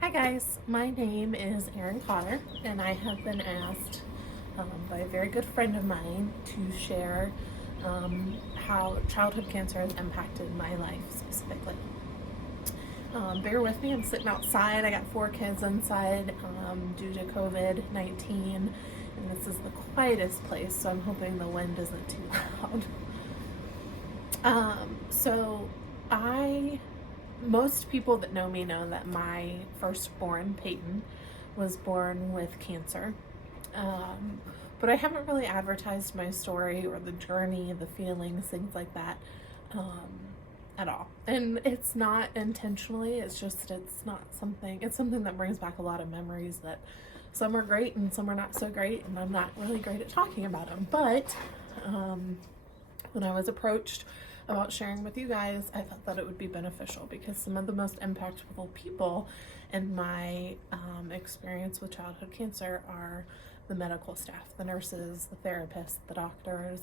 Hi guys, my name is Erin Cotter, and I have been asked by a very good friend of mine to share how childhood cancer has impacted my life specifically. Bear with me, I'm sitting outside. I got 4 kids inside due to COVID 19, and this is the quietest place, so I'm hoping the wind isn't too loud. So I most people that know me know that my firstborn, Peyton, was born with cancer. Um, but I haven't really advertised my story or the journey, the feelings, things like that um, at all. And it's not intentionally, it's not something, it's something that brings back a lot of memories that some are great and some are not so great, and I'm not really great at talking about them. But when I was approached about sharing with you guys, I thought that it would be beneficial because some of the most impactful people in my experience with childhood cancer are the medical staff, the nurses, the therapists, the doctors,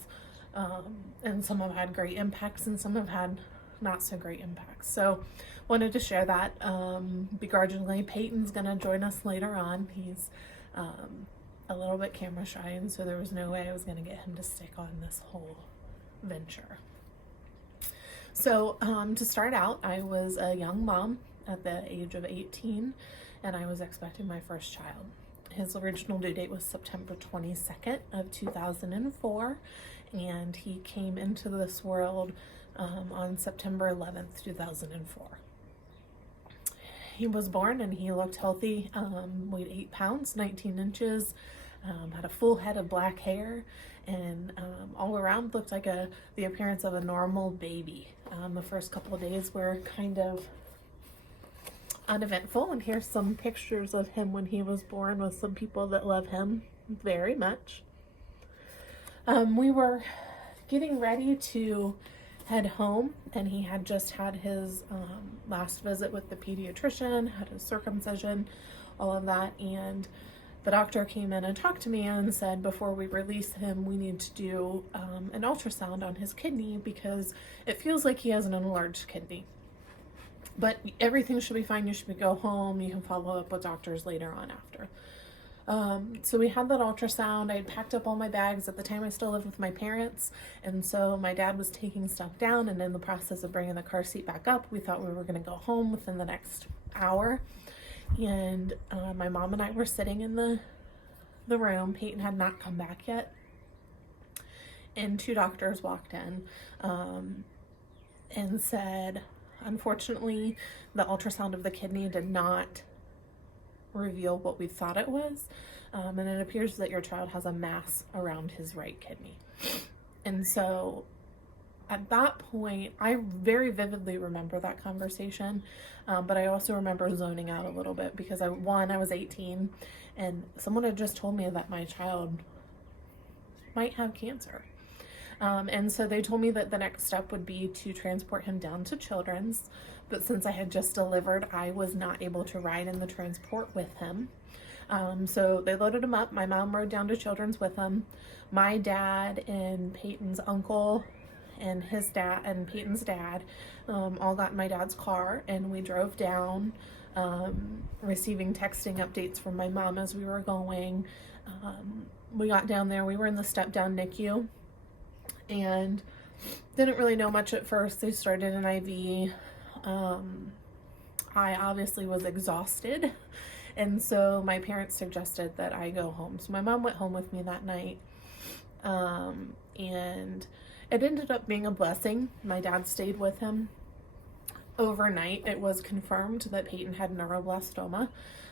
and some have had great impacts and some have had not so great impacts. So wanted to share that. Begrudgingly, Peyton's gonna join us later on. He's a little bit camera shy, and so there was no way I was gonna get him to stick on this whole venture. So to start out, I was a young mom at the age of 18, and I was expecting my first child. His original due date was September 22nd of 2004, and he came into this world on September 11th, 2004. He was born and he looked healthy, weighed 8 pounds, 19 inches, had a full head of black hair, and all around looked like the appearance of a normal baby. The first couple of days were kind of uneventful, and here's some pictures of him when he was born with some people that love him very much. We were getting ready to head home, and he had just had his last visit with the pediatrician, had his circumcision, all of that, and the doctor came in and talked to me and said before we release him, we need to do an ultrasound on his kidney because it feels like he has an enlarged kidney. But everything should be fine. You should go home. You can follow up with doctors later on after. So we had that ultrasound. I had packed up all my bags. At the time, I still lived with my parents. And so my dad was taking stuff down, and in the process of bringing the car seat back up, we thought we were going to go home within the next hour. And my mom and I were sitting in the room. Peyton had not come back yet. And 2 doctors walked in and said, unfortunately, the ultrasound of the kidney did not reveal what we thought it was. And it appears that your child has a mass around his right kidney. And so at that point, I very vividly remember that conversation, but I also remember zoning out a little bit because I was 18, and someone had just told me that my child might have cancer. And so they told me that the next step would be to transport him down to Children's, but since I had just delivered, I was not able to ride in the transport with him. So they loaded him up. My mom rode down to Children's with him. My dad and Peyton's uncle and his dad and Peyton's dad all got in my dad's car, and we drove down, receiving texting updates from my mom as we were going. We got down there. We were in the step-down NICU and didn't really know much at first. They started an IV. I obviously was exhausted, and so my parents suggested that I go home. So my mom went home with me that night, and it ended up being a blessing. My dad stayed with him overnight. It was confirmed that Peyton had neuroblastoma,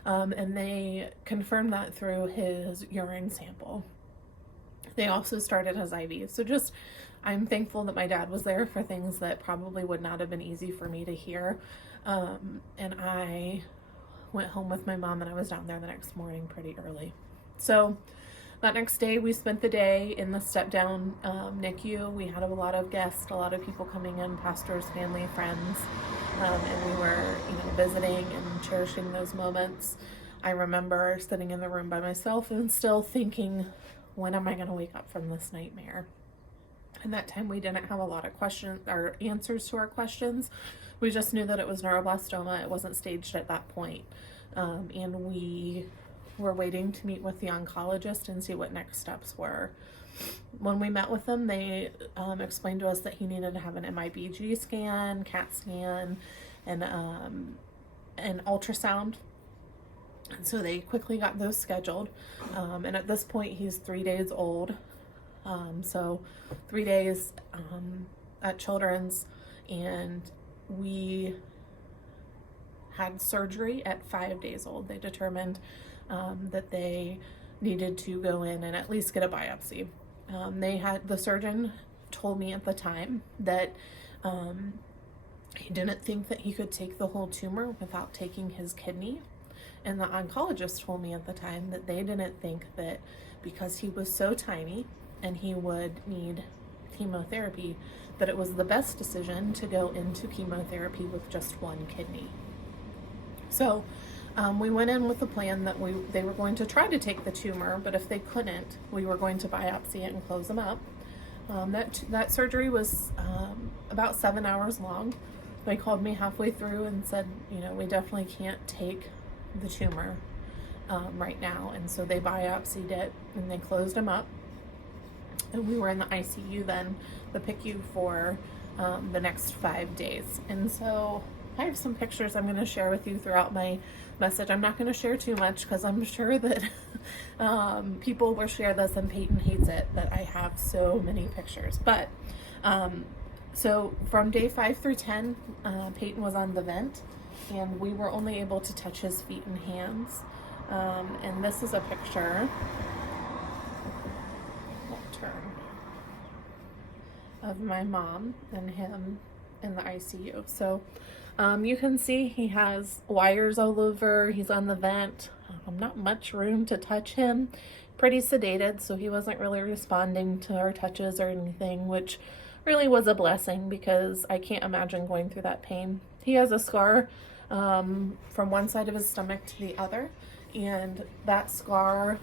and they confirmed that through his urine sample. They also started his IV. So I'm thankful that my dad was there for things that probably would not have been easy for me to hear. And I went home with my mom, and I was down there the next morning pretty early. So that next day, we spent the day in the step-down NICU. We had a lot of guests, a lot of people coming in, pastors, family, friends, and we were, visiting and cherishing those moments. I remember sitting in the room by myself and still thinking, when am I going to wake up from this nightmare? And that time we didn't have a lot of questions or answers to our questions. We just knew that it was neuroblastoma. It wasn't staged at that point. And we were waiting to meet with the oncologist and see what next steps were. When we met with them, they explained to us that he needed to have an MIBG scan, CAT scan, and an ultrasound. And so they quickly got those scheduled. And at this point, he's 3 days old. So 3 days at Children's, and we had surgery at 5 days old. They determined that they needed to go in and at least get a biopsy. The surgeon told me at the time that he didn't think that he could take the whole tumor without taking his kidney. And the oncologist told me at the time that they didn't think that because he was so tiny and he would need chemotherapy, that it was the best decision to go into chemotherapy with just one kidney. So we went in with the plan that they were going to try to take the tumor, but if they couldn't, we were going to biopsy it and close them up. That surgery was about 7 hours long. They called me halfway through and said, we definitely can't take the tumor right now. And so they biopsied it and they closed him up. And we were in the ICU then, the PICU, for the next 5 days. And so I have some pictures I'm going to share with you throughout my message. I'm not going to share too much because I'm sure that people will share this, and Peyton hates it that I have so many pictures. But so from day 5 through 10, Peyton was on the vent, and we were only able to touch his feet and hands. And this is a picture of my mom and him in the ICU. So you can see he has wires all over. He's on the vent. Not much room to touch him. Pretty sedated, so he wasn't really responding to our touches or anything, which really was a blessing because I can't imagine going through that pain. He has a scar from one side of his stomach to the other, and that scar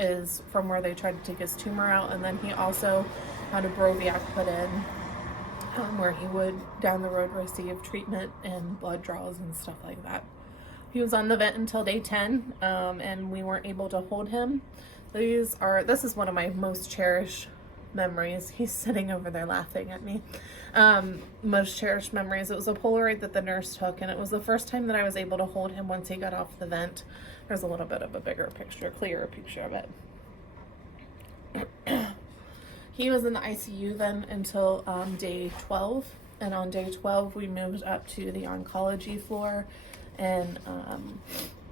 is from where they tried to take his tumor out. And then he also had a Broviac put in where he would down the road receive treatment and blood draws and stuff like that. He was on the vent until day 10, and we weren't able to hold him. This is one of my most cherished memories. He's sitting over there laughing at me. Most cherished memories. It was a Polaroid that the nurse took, and it was the first time that I was able to hold him once he got off the vent. There's a little bit of a bigger picture, clearer picture of it. He was in the ICU then until day 12, and on day 12 we moved up to the oncology floor, and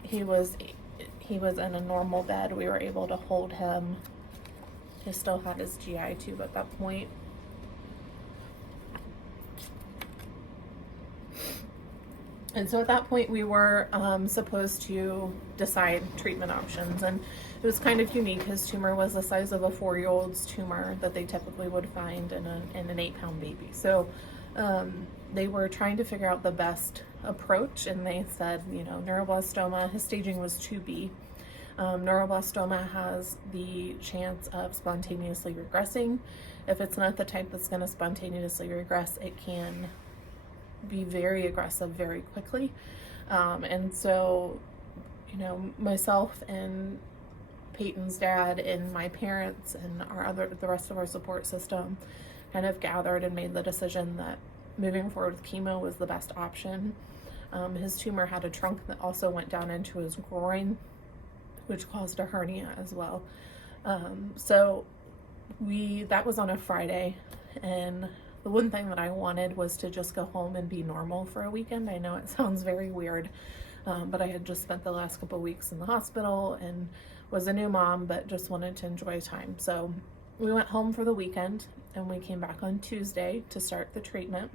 he was in a normal bed. We were able to hold him. He still had his GI tube at that point. And so at that point we were supposed to decide treatment options, and it was kind of unique. His tumor was the size of a 4-year-old's tumor that they typically would find in an 8-pound baby. So they were trying to figure out the best approach, and they said, neuroblastoma, his staging was 2B. Neuroblastoma has the chance of spontaneously regressing. If it's not the type that's going to spontaneously regress, it can be very aggressive very quickly. And so, myself and Peyton's dad and my parents and the rest of our support system kind of gathered and made the decision that moving forward with chemo was the best option. His tumor had a trunk that also went down into his groin, which caused a hernia as well. So that was on a Friday, and the one thing that I wanted was to just go home and be normal for a weekend. I know it sounds very weird, but I had just spent the last couple of weeks in the hospital and was a new mom, but just wanted to enjoy time. So we went home for the weekend, and we came back on Tuesday to start the treatment.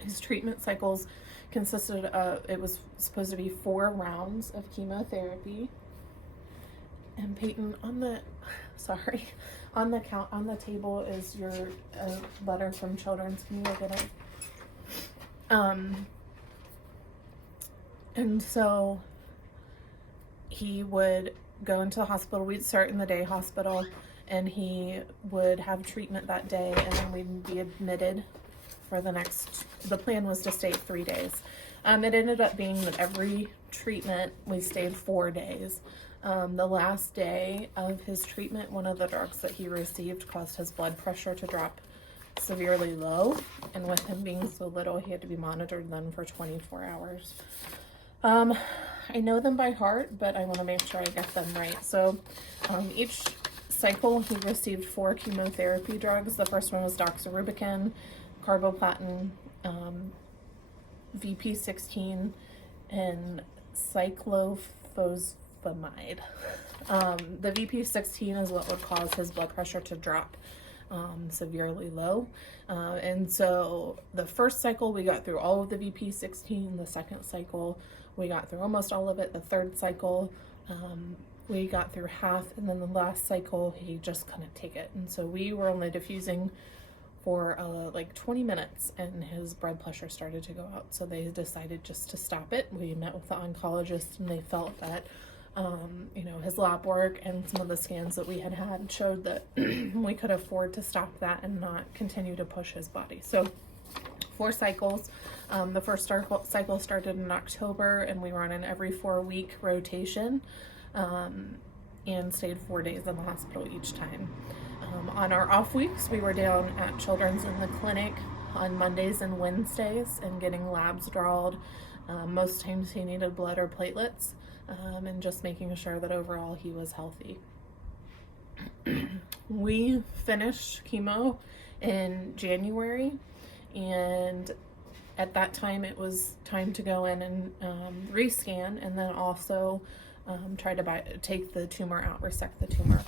His treatment cycles consisted of, it was supposed to be 4 rounds of chemotherapy. And Peyton, on the table is your letter from Children's. Can you look at it? And so he would go into the hospital. We'd start in the day hospital, and he would have treatment that day, and then we'd be admitted for the plan was to stay 3 days. It ended up being that every treatment we stayed 4 days. The last day of his treatment, one of the drugs that he received caused his blood pressure to drop severely low, and with him being so little, he had to be monitored then for 24 hours. I know them by heart, but I want to make sure I get them right. So each cycle he received 4 chemotherapy drugs. The first one was doxorubicin, carboplatin, VP16, and cyclophosphamide. The VP16 is what would cause his blood pressure to drop severely low. And so the first cycle we got through all of the VP16. The second cycle we got through almost all of it. The third cycle we got through half, and then the last cycle he just couldn't take it, and so we were only diffusing for like 20 minutes and his blood pressure started to go out, so they decided just to stop it. We met with the oncologist and they felt that you know, his lab work and some of the scans that we had showed that we could afford to stop that and not continue to push his body. So 4 cycles. The first cycle started in October, and we were on an every 4-week rotation, and stayed 4 days in the hospital each time. On our off weeks, we were down at Children's in the clinic on Mondays and Wednesdays and getting labs drawn. Most times he needed blood or platelets, and just making sure that overall he was healthy. We finished chemo in January, and at that time it was time to go in and rescan, and then also try to take the tumor out, resect the tumor.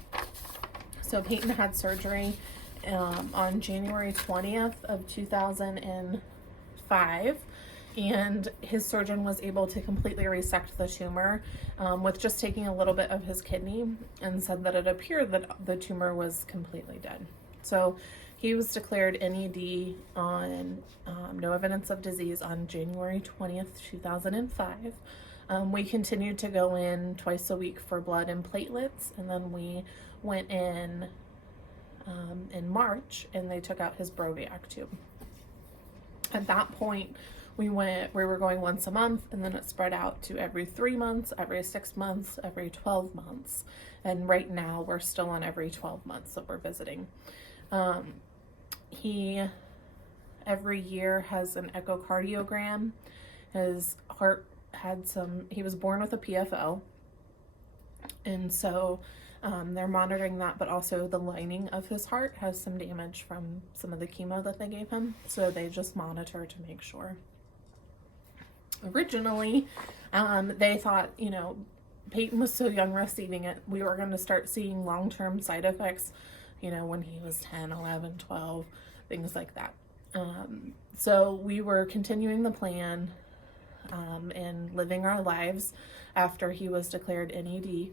So Peyton had surgery on January 20th of 2005, and his surgeon was able to completely resect the tumor with just taking a little bit of his kidney, and said that it appeared that the tumor was completely dead. So he was declared NED on no evidence of disease on January 20th, 2005. We continued to go in twice a week for blood and platelets, and then we went in March, and they took out his Broviac tube. At that point, we were going once a month, and then it spread out to every 3 months, every 6 months, every 12 months. And right now we're still on every 12 months that we're visiting. He every year has an echocardiogram. His heart he was born with a PFO, and so they're monitoring that, but also the lining of his heart has some damage from some of the chemo that they gave him, so they just monitor to make sure. Originally, they thought, you know, Peyton was so young receiving it, we were going to start seeing long-term side effects, you know, when he was 10, 11, 12, things like that. So we were continuing the plan and living our lives after he was declared NED,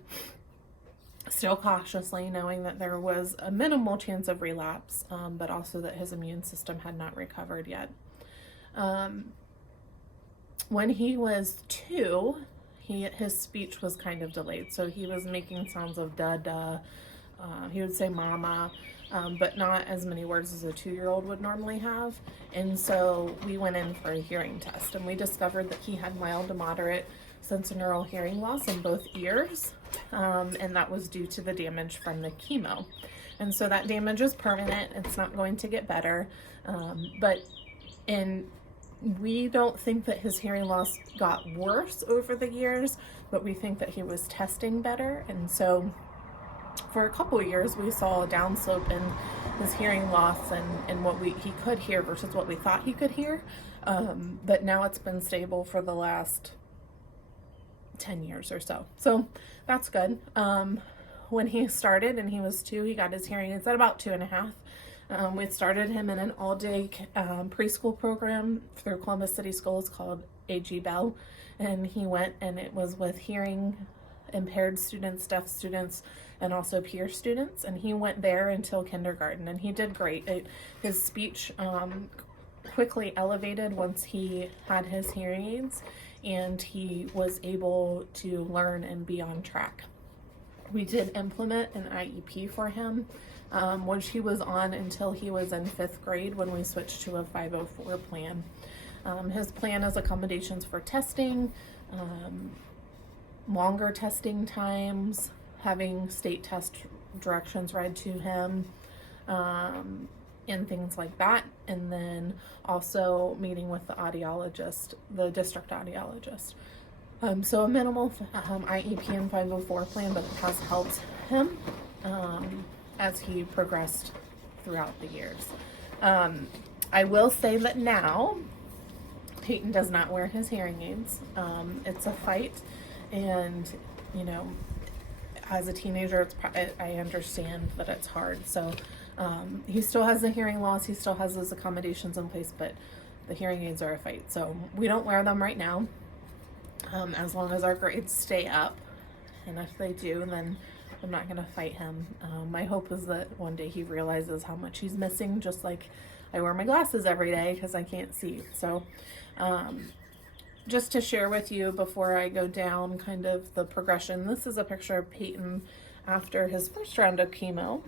still cautiously, knowing that there was a minimal chance of relapse, but also that his immune system had not recovered yet. When he was 2, his speech was kind of delayed, so he was making sounds of da-da. He would say mama, but not as many words as a 2-year-old would normally have. And so we went in for a hearing test, and we discovered that he had mild to moderate sensorineural hearing loss in both ears, and that was due to the damage from the chemo. And so that damage is permanent. It's not going to get better, we don't think that his hearing loss got worse over the years, but we think that he was testing better. And so for a couple of years, we saw a downslope in his hearing loss and what he could hear versus what we thought he could hear. But now it's been stable for the last 10 years or so. So that's good. When he started and he was 2, he got his hearing aids at about 2.5. We started him in an all-day preschool program through Columbus City Schools called A.G. Bell, and he went, and it was with hearing impaired students, deaf students, and also peer students, and he went there until kindergarten, and he did great. His speech quickly elevated once he had his hearing aids, and he was able to learn and be on track. We did implement an IEP for him which he was on until he was in 5th grade when we switched to a 504 plan. His plan is accommodations for testing, longer testing times, having state test directions read to him, and things like that. And then also meeting with the audiologist, the district audiologist. So a minimal IEP and 504 plan, but it has helped him as he progressed throughout the years. I will say that now Peyton does not wear his hearing aids. It's a fight, and you know, as a teenager, I understand that it's hard. So he still has the hearing loss, he still has those accommodations in place, but the hearing aids are a fight. So we don't wear them right now, as long as our grades stay up. And if they do, then I'm not going to fight him. My hope is that one day he realizes how much he's missing, just like I wear my glasses every day because I can't see. So just to share with you before I go down kind of the progression, this is a picture of Peyton after his first round of chemo.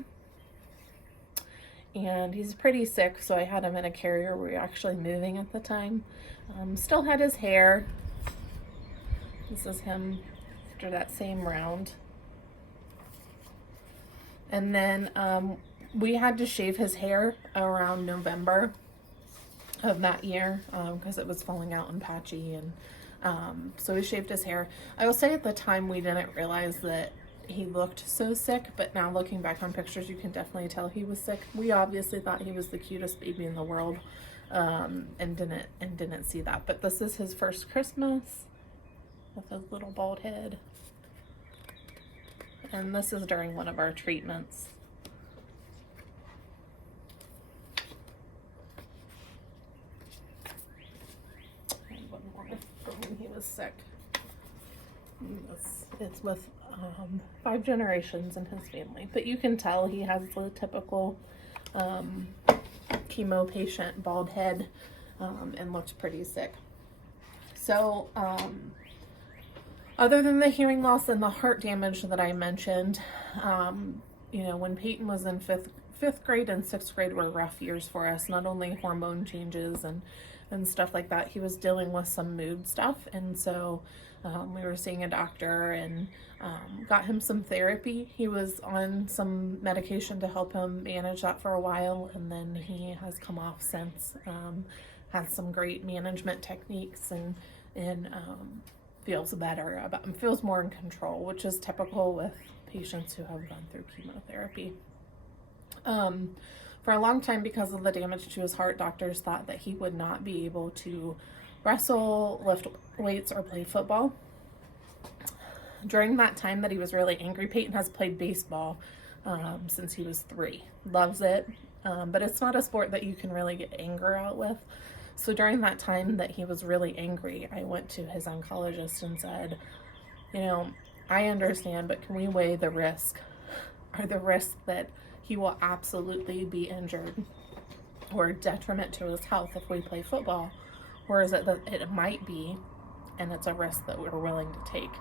And he's pretty sick, so I had him in a carrier. We were actually moving at the time. Still had his hair. This is him after that same round. And then we had to shave his hair around November of that year because it was falling out and patchy, and so we shaved his hair. I will say at the time we didn't realize that he looked so sick, but now looking back on pictures, you can definitely tell he was sick. We obviously thought he was the cutest baby in the world, and didn't see that. But this is his first Christmas with his little bald head. And this is during one of our treatments. And one more from when he was sick. It's with 5 generations in his family. But you can tell he has the typical chemo patient bald head, and looks pretty sick. So, other than the hearing loss and the heart damage that I mentioned, you know, when Peyton was in fifth grade and 6th grade were rough years for us, not only hormone changes and stuff like that, he was dealing with some mood stuff. And so we were seeing a doctor and got him some therapy. He was on some medication to help him manage that for a while, and then he has come off since, had some great management techniques, and feels better, feels more in control, which is typical with patients who have gone through chemotherapy. For a long time, because of the damage to his heart, doctors thought that he would not be able to wrestle, lift weights, or play football. During that time that he was really angry, Peyton has played baseball since he was 3. Loves it, but it's not a sport that you can really get anger out with. So during that time that he was really angry, I went to his oncologist and said, you know, I understand, but can we weigh the risk? Are the risks that he will absolutely be injured or detriment to his health if we play football? Or is it that it might be, and it's a risk that we're willing to take?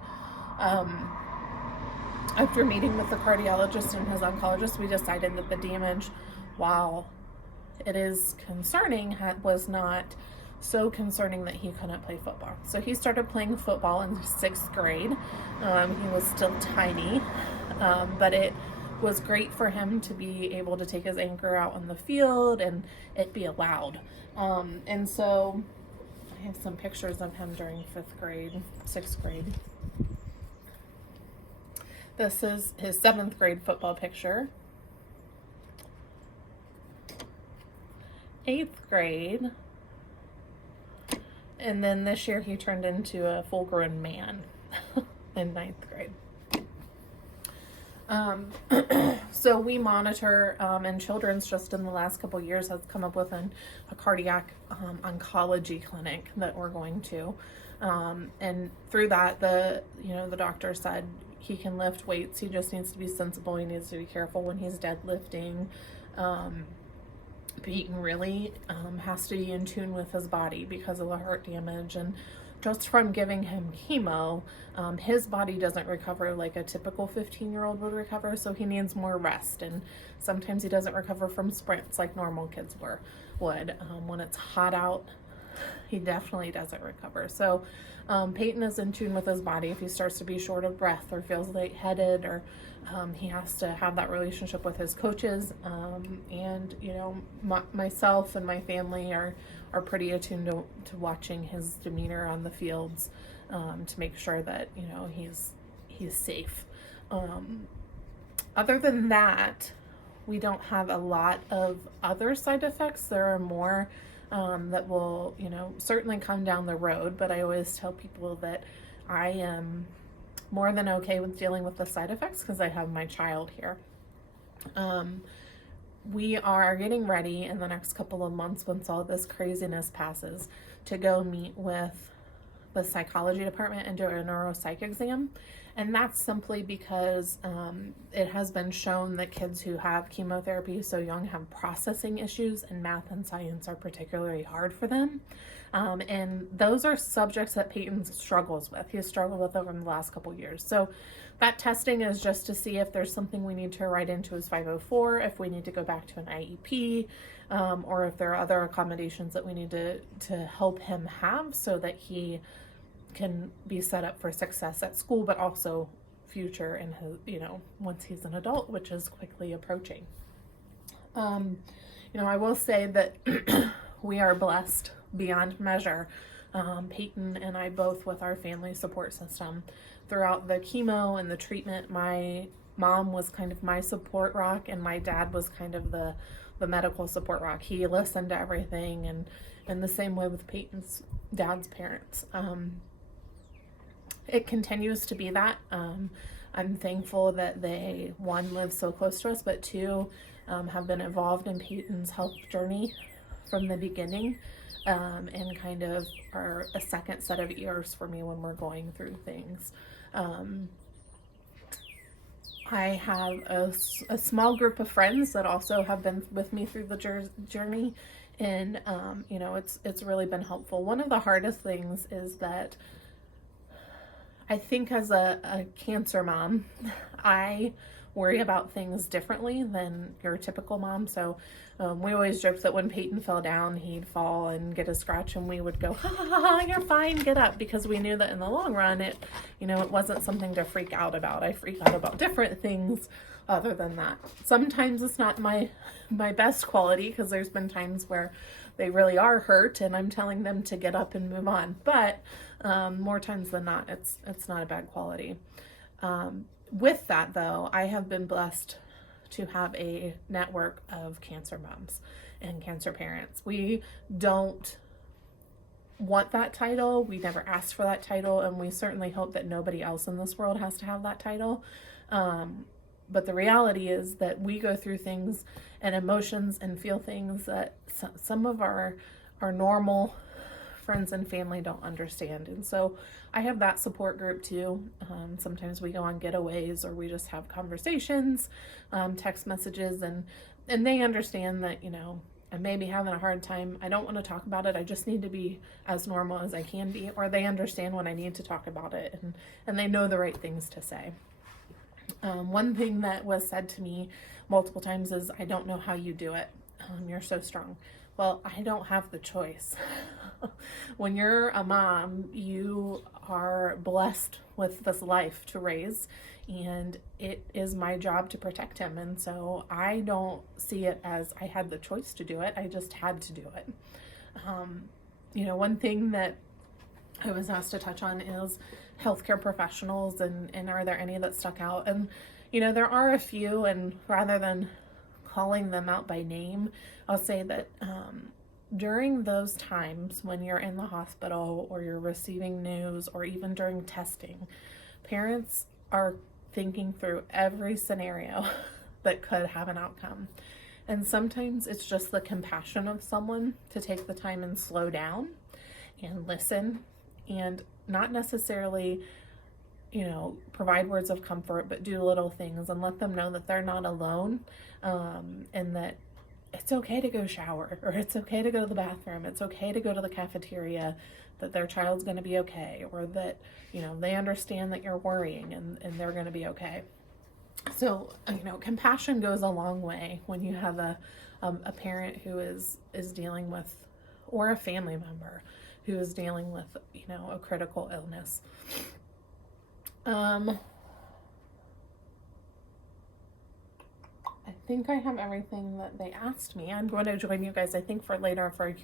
After meeting with the cardiologist and his oncologist, we decided that the damage, while it is concerning, was not so concerning that he couldn't play football. So he started playing football in 6th grade. He was still tiny, but it was great for him to be able to take his anger out on the field and it be allowed. And so I have some pictures of him during 5th grade, 6th grade. This is his 7th grade football picture. 8th grade, and then this year he turned into a full-grown man in 9th grade. So we monitor, and Children's just in the last couple years has come up with a cardiac oncology clinic that we're going to, and through that, the doctor said he can lift weights. He just needs to be sensible. He needs to be careful when he's deadlifting. Peyton really has to be in tune with his body because of the heart damage, and just from giving him chemo, his body doesn't recover like a typical 15-year-old would recover, so he needs more rest, and sometimes he doesn't recover from sprints like normal kids would. When it's hot out, he definitely doesn't recover. So Peyton is in tune with his body. If he starts to be short of breath or feels lightheaded, or he has to have that relationship with his coaches, and myself and my family are pretty attuned to watching his demeanor on the fields, to make sure that he's safe. Other than that, we don't have a lot of other side effects. There are more that will certainly come down the road, but I always tell people that I am more than okay with dealing with the side effects because I have my child here. We are getting ready in the next couple of months, once all this craziness passes, to go meet with the psychology department and do a neuropsych exam. And that's simply because it has been shown that kids who have chemotherapy so young have processing issues, and math and science are particularly hard for them. And those are subjects that Peyton struggles with. He has struggled with over the last couple years. So that testing is just to see if there's something we need to write into his 504, if we need to go back to an IEP, or if there are other accommodations that we need to help him have so that he can be set up for success at school, but also future in his, once he's an adult, which is quickly approaching. I will say that we are blessed beyond measure, Peyton and I both, with our family support system. Throughout the chemo and the treatment, my mom was kind of my support rock, and my dad was kind of the medical support rock. He listened to everything, and the same way with Peyton's dad's parents. It continues to be that. I'm thankful that they, one, live so close to us, but two, have been involved in Peyton's health journey from the beginning, and kind of are a second set of ears for me when we're going through things. I have a small group of friends that also have been with me through the journey, and it's really been helpful. One of the hardest things is that I think as a cancer mom, I worry about things differently than your typical mom. So we always joked that when Peyton fell down, he'd fall and get a scratch, and we would go, ha ha ha, ha, you're fine, get up, because we knew that in the long run, it wasn't something to freak out about. I freak out about different things other than that. Sometimes it's not my best quality, because there's been times where they really are hurt and I'm telling them to get up and move on. But more times than not, it's not a bad quality. With that, though, I have been blessed to have a network of cancer moms and cancer parents. We don't want that title. We never asked for that title, and we certainly hope that nobody else in this world has to have that title. But the reality is that we go through things and emotions and feel things that some of our normal friends and family don't understand. And so I have that support group too. Sometimes we go on getaways, or we just have conversations, text messages, and they understand that, I may be having a hard time. I don't want to talk about it. I just need to be as normal as I can be, or they understand when I need to talk about it, and they know the right things to say. One thing that was said to me multiple times is, I don't know how you do it. You're so strong. Well, I don't have the choice. When you're a mom, you are blessed with this life to raise, and it is my job to protect him. And so I don't see it as I had the choice to do it. I just had to do it. One thing that I was asked to touch on is healthcare professionals, and are there any that stuck out? And, there are a few, and rather than calling them out by name, I'll say that during those times when you're in the hospital, or you're receiving news, or even during testing, parents are thinking through every scenario that could have an outcome. And sometimes it's just the compassion of someone to take the time and slow down and listen, and not necessarily, provide words of comfort, but do little things and let them know that they're not alone, and that it's okay to go shower, or it's okay to go to the bathroom, it's okay to go to the cafeteria, that their child's going to be okay, or that, you know, they understand that you're worrying and they're going to be okay. So, you know, compassion goes a long way when you have a parent who is dealing with, or a family member who is dealing with, you know, a critical illness. I think I have everything that they asked me. I'm going to join you guys, I think, for later for a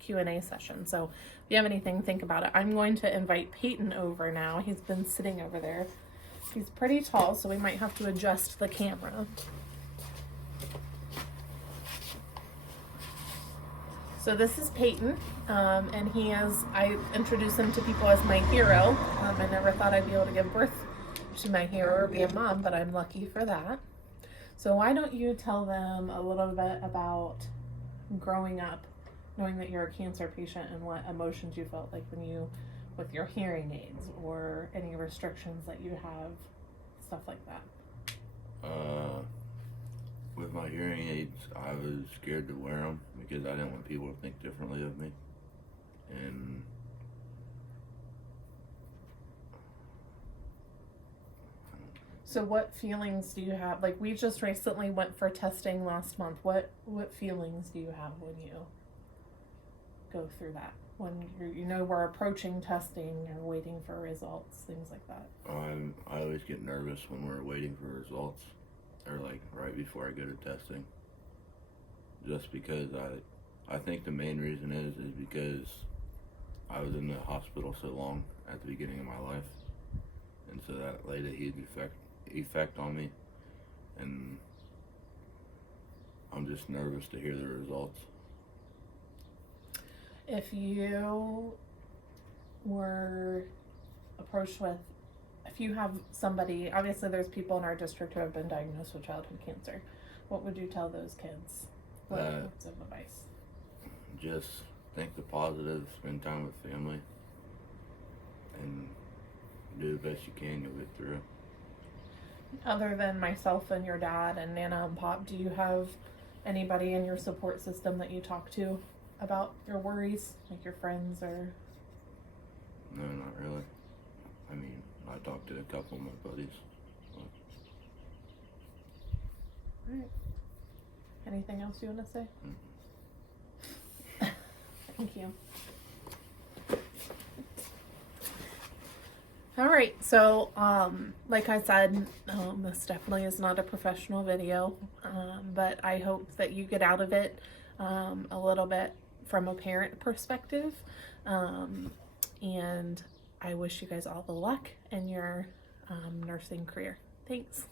Q&A session. So if you have anything, think about it. I'm going to invite Peyton over now. He's been sitting over there. He's pretty tall, so we might have to adjust the camera. So this is Peyton, and I introduce him to people as my hero. I never thought I'd be able to give birth to my hero or be a mom, but I'm lucky for that. So why don't you tell them a little bit about growing up, knowing that you're a cancer patient, and what emotions you felt like with your hearing aids, or any restrictions that you have, stuff like that. With my hearing aids, I was scared to wear them because I didn't want people to think differently of me. And so what feelings do you have? Like, we just recently went for testing last month. What feelings do you have when you go through that? When you know we're approaching testing, you're waiting for results, things like that. I always get nervous when we're waiting for results, or like right before I go to testing. Just because I think the main reason is because I was in the hospital so long at the beginning of my life, and so that laid a huge effect on me, and I'm just nervous to hear the results. If you were approached with, if you have somebody, obviously there's people in our district who have been diagnosed with childhood cancer, what would you tell those kids? What words of advice? Just think the positive, spend time with family, and do the best you can, you'll get through. Other than myself and your dad and Nana and Pop, do you have anybody in your support system that you talk to about your worries, like your friends or? No, not really. I mean, I talked to a couple of my buddies. Alright. Anything else you want to say? Mm-hmm. Thank you. All right, so like I said, this definitely is not a professional video, but I hope that you get out of it a little bit from a parent perspective, and I wish you guys all the luck in your nursing career. Thanks.